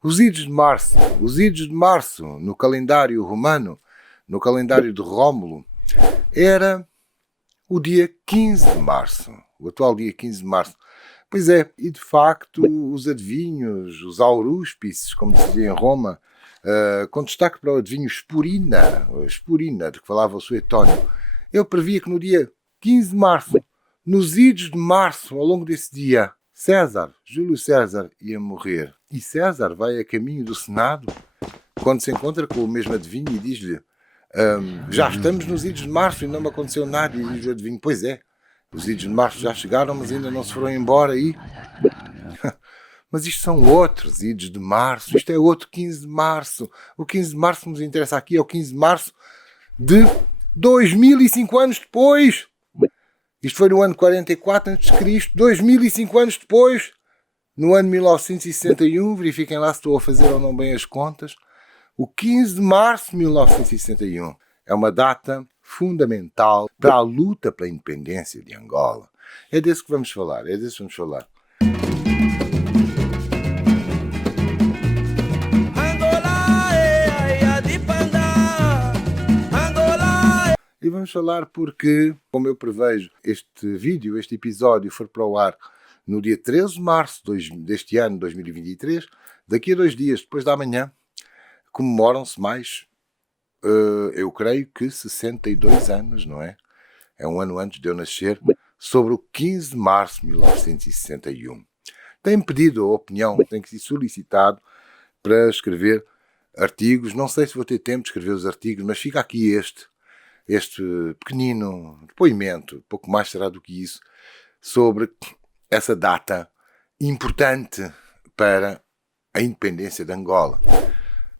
Os idos de março, no calendário romano, no calendário de Rómulo, era o dia 15 de março, o atual dia 15 de março. Pois é, e de facto os adivinhos, os aurúspices, como se dizia em Roma, com destaque para o adivinho Spurina, de que falava o Suetónio, ele previa que no dia 15 de março, nos idos de março, ao longo desse dia, Júlio César, ia morrer. E César vai a caminho do Senado, quando se encontra com o mesmo adivinho e diz-lhe: já estamos nos idos de março e não me aconteceu nada. E diz o adivinho: pois é, os idos de março já chegaram, mas ainda não se foram embora. Mas isto são outros idos de março, isto é outro 15 de março. O 15 de março que nos interessa aqui é o 15 de março de 2005 anos depois. Isto foi no ano 44 a.C., 2005 anos depois, no ano 1961, verifiquem lá se estou a fazer ou não bem as contas, o 15 de março de 1961 é uma data fundamental para a luta pela independência de Angola. É desse que vamos falar, E vamos falar porque, como eu prevejo, este episódio for para o ar no dia 13 de março deste ano, 2023, daqui a 2 dias, depois da manhã, comemoram-se mais, eu creio que 62 anos, não é? É um ano antes de eu nascer, sobre o 15 de março de 1961. Tem pedido a opinião, tem que ser solicitado para escrever artigos. Não sei se vou ter tempo de escrever os artigos, mas fica aqui este pequenino depoimento, pouco mais será do que isso, sobre essa data importante para a independência de Angola,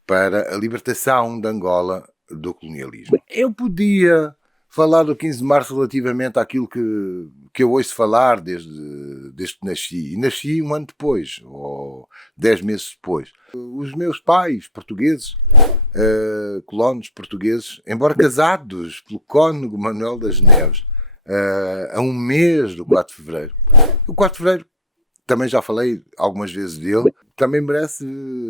para a libertação de Angola do colonialismo. Eu podia falar do 15 de março relativamente àquilo que eu ouço falar desde que nasci. E nasci um ano depois, ou 10 meses depois. Os meus pais portugueses, colonos portugueses, embora casados pelo cônego Manuel das Neves, a um mês do 4 de Fevereiro. O 4 de Fevereiro, também já falei algumas vezes dele, também merece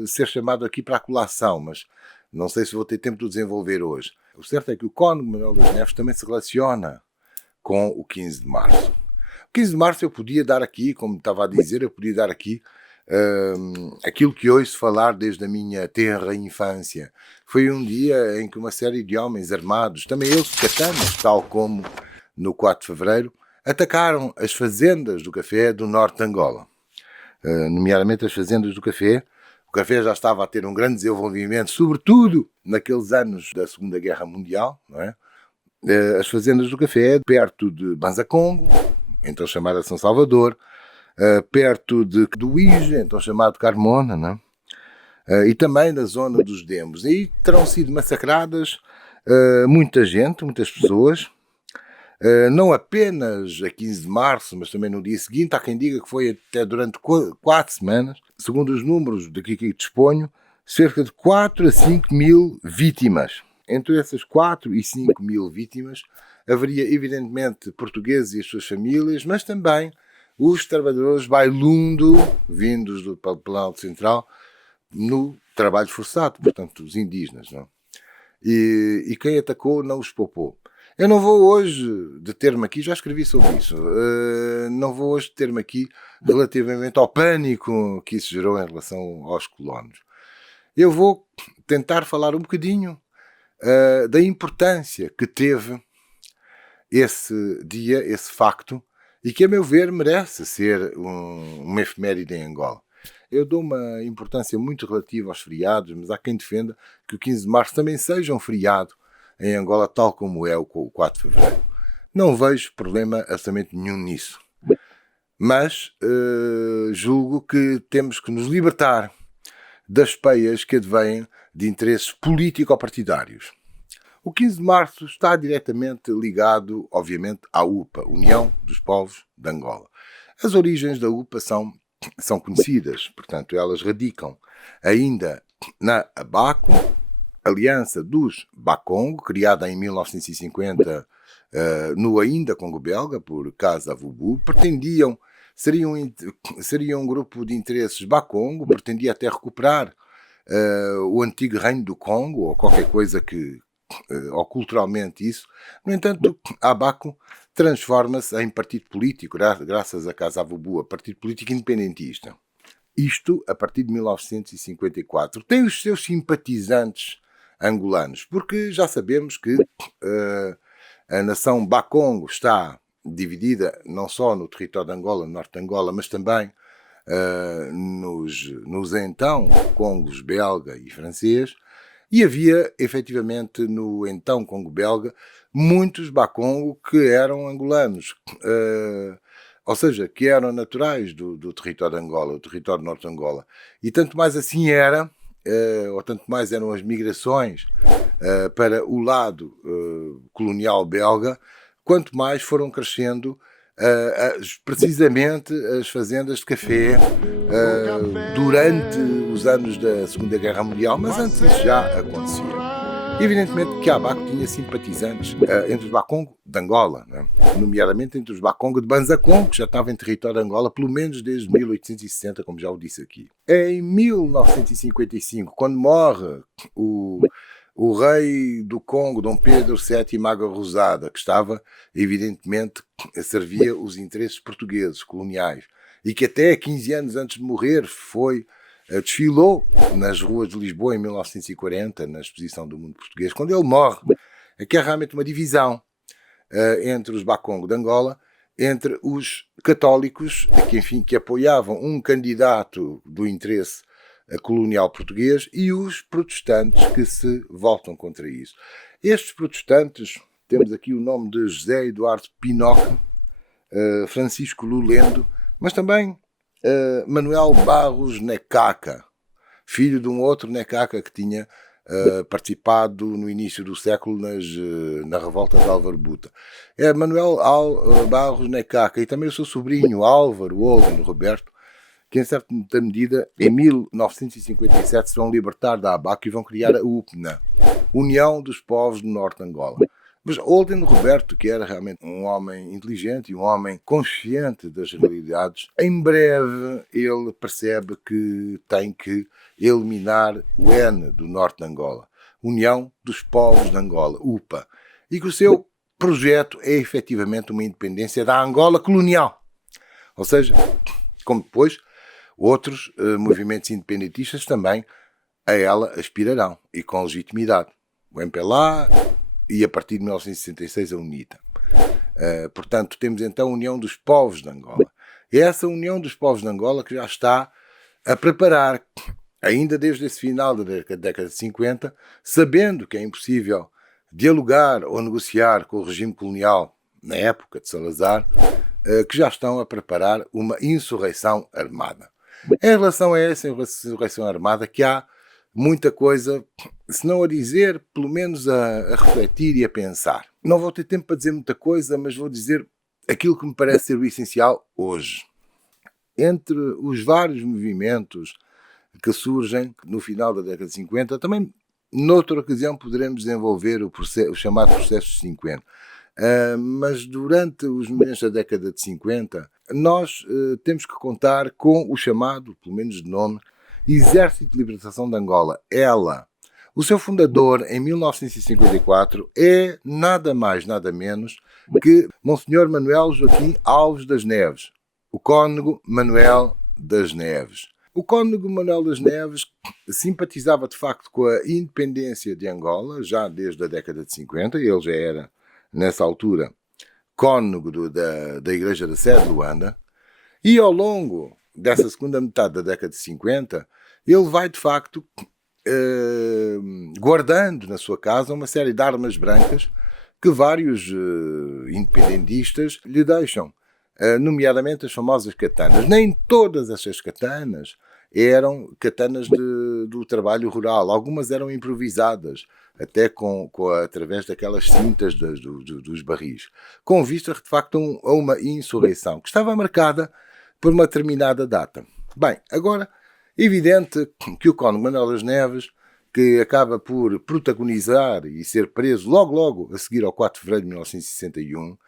ser chamado aqui para a colação, mas não sei se vou ter tempo de o desenvolver hoje. O certo é que o cônego Manuel das Neves também se relaciona com o 15 de março. O 15 de março eu podia dar aqui, como estava a dizer, aquilo que ouço falar desde a minha tenra infância. Foi um dia em que uma série de homens armados, também eles catanas, tal como no 4 de Fevereiro, atacaram as fazendas do café do norte de Angola. Nomeadamente as fazendas do café. O café já estava a ter um grande desenvolvimento, sobretudo naqueles anos da Segunda Guerra Mundial, não é? As fazendas do café perto de Banzacongo, então chamada São Salvador, perto do Uíge, então chamado Carmona, não é? E também na zona dos Demos. E terão sido massacradas muitas pessoas, não apenas a 15 de março, mas também no dia seguinte. Há quem diga que foi até durante 4 semanas. Segundo os números daqui que disponho, cerca de 4 a 5 mil vítimas. Entre essas 4 e 5 mil vítimas, haveria evidentemente portugueses e as suas famílias, mas também os trabalhadores bailundo, vindos do Planalto Central, no trabalho forçado, portanto, os indígenas. Não? E quem atacou não os poupou. Eu não vou hoje deter-me aqui, já escrevi sobre isso, não vou hoje deter-me aqui relativamente ao pânico que isso gerou em relação aos colonos. Eu vou tentar falar um bocadinho da importância que teve esse dia, esse facto, e que, a meu ver, merece ser uma efeméride em Angola. Eu dou uma importância muito relativa aos feriados, mas há quem defenda que o 15 de março também seja um feriado em Angola, tal como é o 4 de Fevereiro. Não vejo problema absolutamente nenhum nisso. Mas julgo que temos que nos libertar das peias que advêm de interesses político-partidários. O 15 de março está diretamente ligado, obviamente, à UPA, União dos Povos de Angola. As origens da UPA são conhecidas, portanto, elas radicam ainda na ABACO, Aliança dos Bakongo, criada em 1950 no ainda Congo belga, por Casa Vubu. Pretendiam seria um grupo de interesses Bakongo, pretendia até recuperar o antigo reino do Congo, ou qualquer coisa que, ou culturalmente isso. No entanto, a Abaco transforma-se em partido político, graças a Casa-Vubu, partido político independentista. Isto a partir de 1954. Tem os seus simpatizantes angolanos, porque já sabemos que a nação Bakongo está dividida não só no território de Angola, no norte de Angola, mas também nos então Congos belga e francês, e havia efetivamente no então Congo belga muitos Bakongo que eram angolanos, ou seja, que eram naturais do território de Angola, o território norte de Angola, e tanto mais assim era, ou tanto mais eram as migrações para o lado colonial belga, quanto mais foram crescendo precisamente as fazendas de café durante os anos da Segunda Guerra Mundial, mas antes isso já acontecia. Evidentemente que a Abaco tinha simpatizantes entre os Bakongo de Angola, né? Nomeadamente entre os Bakongo de Banzacongo, que já estavam em território de Angola pelo menos desde 1860, como já o disse aqui. Em 1955, quando morre o rei do Congo, Dom Pedro VII Água Rosada, que estava, evidentemente, servia os interesses portugueses, coloniais, e que até 15 anos antes de morrer desfilou nas ruas de Lisboa em 1940, na exposição do mundo português. Quando ele morre, é que há realmente uma divisão entre os Bakongo de Angola, entre os católicos, que apoiavam um candidato do interesse colonial português, e os protestantes que se voltam contra isso. Estes protestantes, temos aqui o nome de José Eduardo Pinoque, Francisco Lulendo, mas também Manuel Barros Necaca, filho de um outro Necaca que tinha participado no início do século na revolta de Álvaro Buta. É Manuel Barros Necaca e também o seu sobrinho Álvaro Olden Roberto, que em certa medida, em 1957, se vão libertar da Abaco e vão criar a UPNA, União dos Povos do Norte de Angola. Mas Olden Roberto, que era realmente um homem inteligente e um homem consciente das realidades, em breve ele percebe que tem que eliminar o N do Norte de Angola, União dos Povos de Angola, UPA, e que o seu projeto é efetivamente uma independência da Angola colonial. Ou seja, como depois outros movimentos independentistas também a ela aspirarão, e com legitimidade. O MPLA e a partir de 1966 a UNITA. Portanto, temos então a União dos Povos de Angola. É essa União dos Povos de Angola que já está a preparar, ainda desde esse final da década de 50, sabendo que é impossível dialogar ou negociar com o regime colonial na época de Salazar, que já estão a preparar uma insurreição armada. Em relação a essa insurreição armada, que há muita coisa, se não a dizer, pelo menos a refletir e a pensar. Não vou ter tempo para dizer muita coisa, mas vou dizer aquilo que me parece ser o essencial hoje. Entre os vários movimentos que surgem no final da década de 50, também noutra ocasião poderemos desenvolver o chamado processo de 50. Mas durante os meses da década de 50, nós temos que contar com o chamado, pelo menos de nome, Exército de Libertação de Angola, ELA. O seu fundador, em 1954, é nada mais, nada menos que Monsenhor Manuel Joaquim Alves das Neves, o cônego Manuel das Neves. O cônego Manuel das Neves simpatizava de facto com a independência de Angola, já desde a década de 50, ele já era, nessa altura, cônego da Igreja da Sé de Luanda, e ao longo dessa segunda metade da década de 50, ele vai de facto guardando na sua casa uma série de armas brancas que vários independentistas lhe deixam, nomeadamente as famosas katanas. Nem todas essas katanas eram katanas do trabalho rural, algumas eram improvisadas, até através daquelas cintas dos barris, com vista de facto a uma insurreição que estava marcada por uma determinada data. Bem, agora, evidente que o cônego Manuel das Neves, que acaba por protagonizar e ser preso logo a seguir ao 4 de fevereiro de 1961,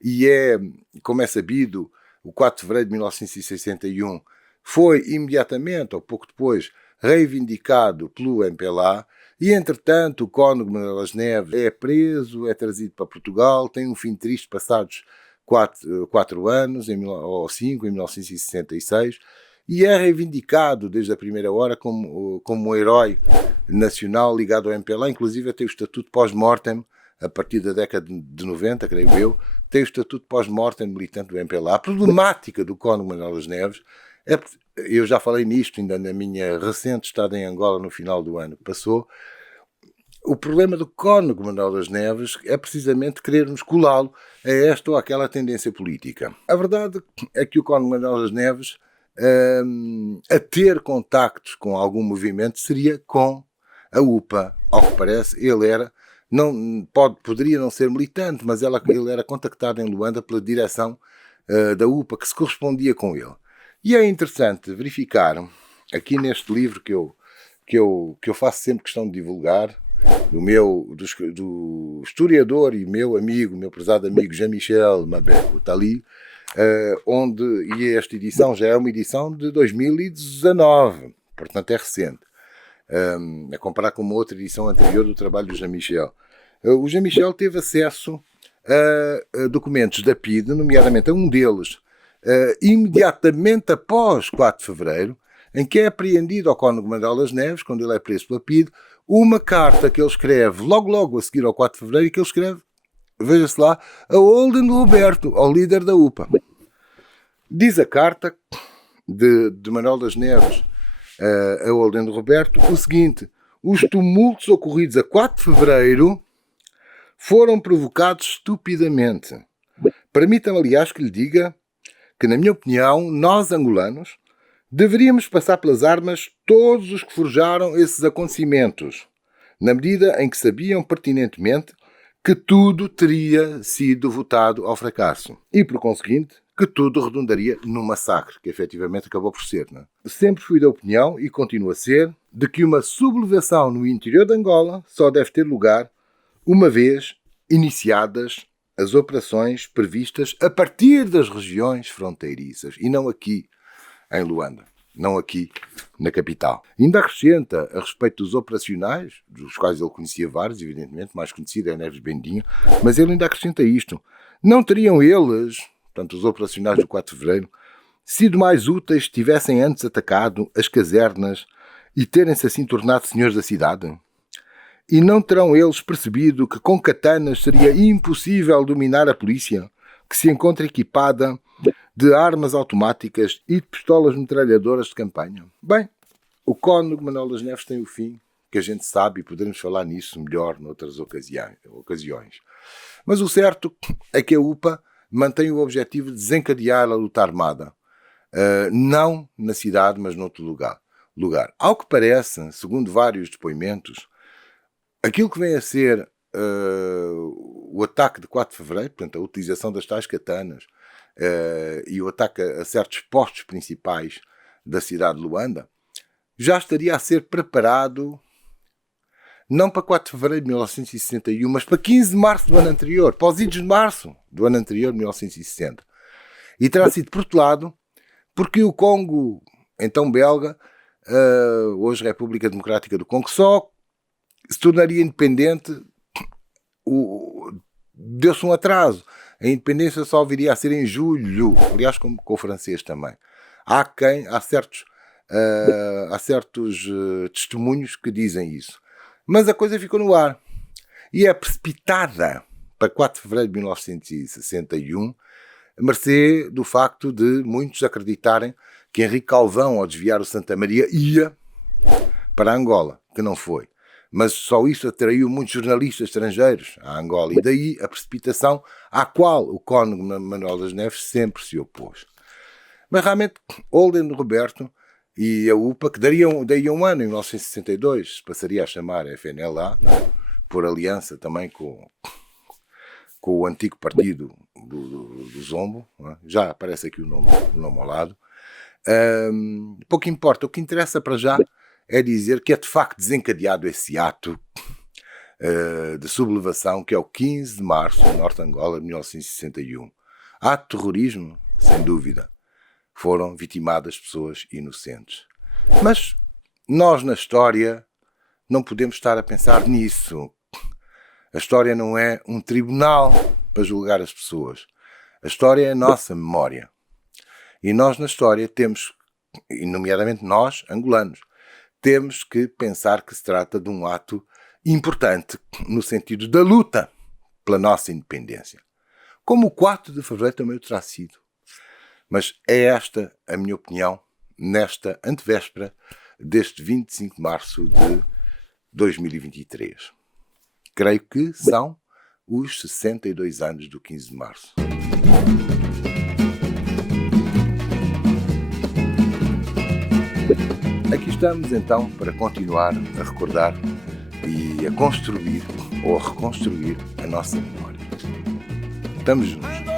e é, como é sabido, o 4 de fevereiro de 1961, foi imediatamente, ou pouco depois, reivindicado pelo MPLA, e entretanto o Cónigo Manuel das Neves é preso, é trazido para Portugal, tem um fim triste passados 4 anos, ou 5, em 1966, e é reivindicado desde a primeira hora como um herói nacional ligado ao MPLA, inclusive tem o estatuto pós-mortem, a partir da década de 90, creio eu, tem o estatuto pós-mortem militante do MPLA. A problemática do Cónigo Manuel das Neves, eu já falei nisto ainda na minha recente estada em Angola no final do ano que passou, o problema do Cónigo Manuel das Neves é precisamente querermos colá-lo a esta ou aquela tendência política. A verdade é que o Cónigo Manuel das Neves, a ter contactos com algum movimento, seria com a UPA. Ao que parece, ele era, poderia não ser militante, mas ele era contactado em Luanda pela direção da UPA, que se correspondia com ele. E é interessante verificar, aqui neste livro que eu faço sempre questão de divulgar, do historiador e meu prezado amigo Jean-Michel Mabeko Tali, e esta edição já é uma edição de 2019, portanto é recente, a comparar com uma outra edição anterior do trabalho do Jean-Michel. O Jean-Michel teve acesso a documentos da PIDE, nomeadamente a um deles, imediatamente após 4 de fevereiro, em que é apreendido ao Cónigo Manuel das Neves, quando ele é preso pela PIDE, uma carta que ele escreve logo a seguir ao 4 de fevereiro, e que ele escreve, veja-se lá, a Holden Roberto, ao líder da UPA. Diz a carta de Manuel das Neves a Holden Roberto o seguinte: os tumultos ocorridos a 4 de fevereiro foram provocados estupidamente. Permita-me, aliás, que lhe diga que, na minha opinião, nós, angolanos, deveríamos passar pelas armas todos os que forjaram esses acontecimentos, na medida em que sabiam pertinentemente que tudo teria sido votado ao fracasso e, por conseguinte, que tudo redundaria num massacre, que efetivamente acabou por ser. Não é? Sempre fui da opinião, e continuo a ser, de que uma sublevação no interior de Angola só deve ter lugar uma vez iniciadas as operações previstas a partir das regiões fronteiriças, e não aqui em Luanda, não aqui na capital. Ainda acrescenta, a respeito dos operacionais, dos quais ele conhecia vários, evidentemente, mais conhecido é Neves Bendinho, mas ele ainda acrescenta isto: não teriam eles, portanto os operacionais do 4 de fevereiro, sido mais úteis se tivessem antes atacado as casernas e terem-se assim tornado senhores da cidade? E não terão eles percebido que com katanas seria impossível dominar a polícia, que se encontra equipada de armas automáticas e de pistolas metralhadoras de campanha? Bem, o Cónigo Manuel das Neves tem o fim, que a gente sabe, e poderemos falar nisso melhor noutras ocasiões. Mas o certo é que a UPA mantém o objetivo de desencadear a luta armada, não na cidade, mas noutro lugar. Ao que parece, segundo vários depoimentos, aquilo que vem a ser o ataque de 4 de fevereiro, portanto a utilização das tais katanas, e o ataque a certos postos principais da cidade de Luanda, já estaria a ser preparado não para 4 de fevereiro de 1961, mas para 15 de março do ano anterior, para os idos de março do ano anterior, 1960. E terá sido protelado porque o Congo, então belga, hoje República Democrática do Congo, só se tornaria independente, deu-se um atraso. A independência só viria a ser em julho, aliás, como com o francês também. Há certos testemunhos que dizem isso. Mas a coisa ficou no ar. E é precipitada para 4 de fevereiro de 1961, mercê do facto de muitos acreditarem que Henrique Calvão, ao desviar o Santa Maria, ia para Angola, que não foi. Mas só isso atraiu muitos jornalistas estrangeiros a Angola, e daí a precipitação à qual o Cónigo Manuel das Neves sempre se opôs. Mas realmente, Holden Roberto e a UPA, que daí um ano, em 1962, se passaria a chamar a FNLA, por aliança também com o antigo partido do Zombo, já aparece aqui o nome ao lado. Pouco importa, o que interessa para já é dizer que é de facto desencadeado esse ato de sublevação, que é o 15 de março, no Norte de Angola, de 1961. Ato de terrorismo? sem dúvida. Foram vitimadas pessoas inocentes. Mas nós, na história, não podemos estar a pensar nisso. A história não é um tribunal para julgar as pessoas. A história é a nossa memória. E nós, na história, temos, e nomeadamente nós, angolanos, temos que pensar que se trata de um ato importante no sentido da luta pela nossa independência. Como o 4 de fevereiro também o terá sido. Mas é esta a minha opinião nesta antevéspera deste 25 de março de 2023. Creio que são os 62 anos do 15 de março. Aqui estamos então para continuar a recordar e a construir ou a reconstruir a nossa memória. Estamos juntos.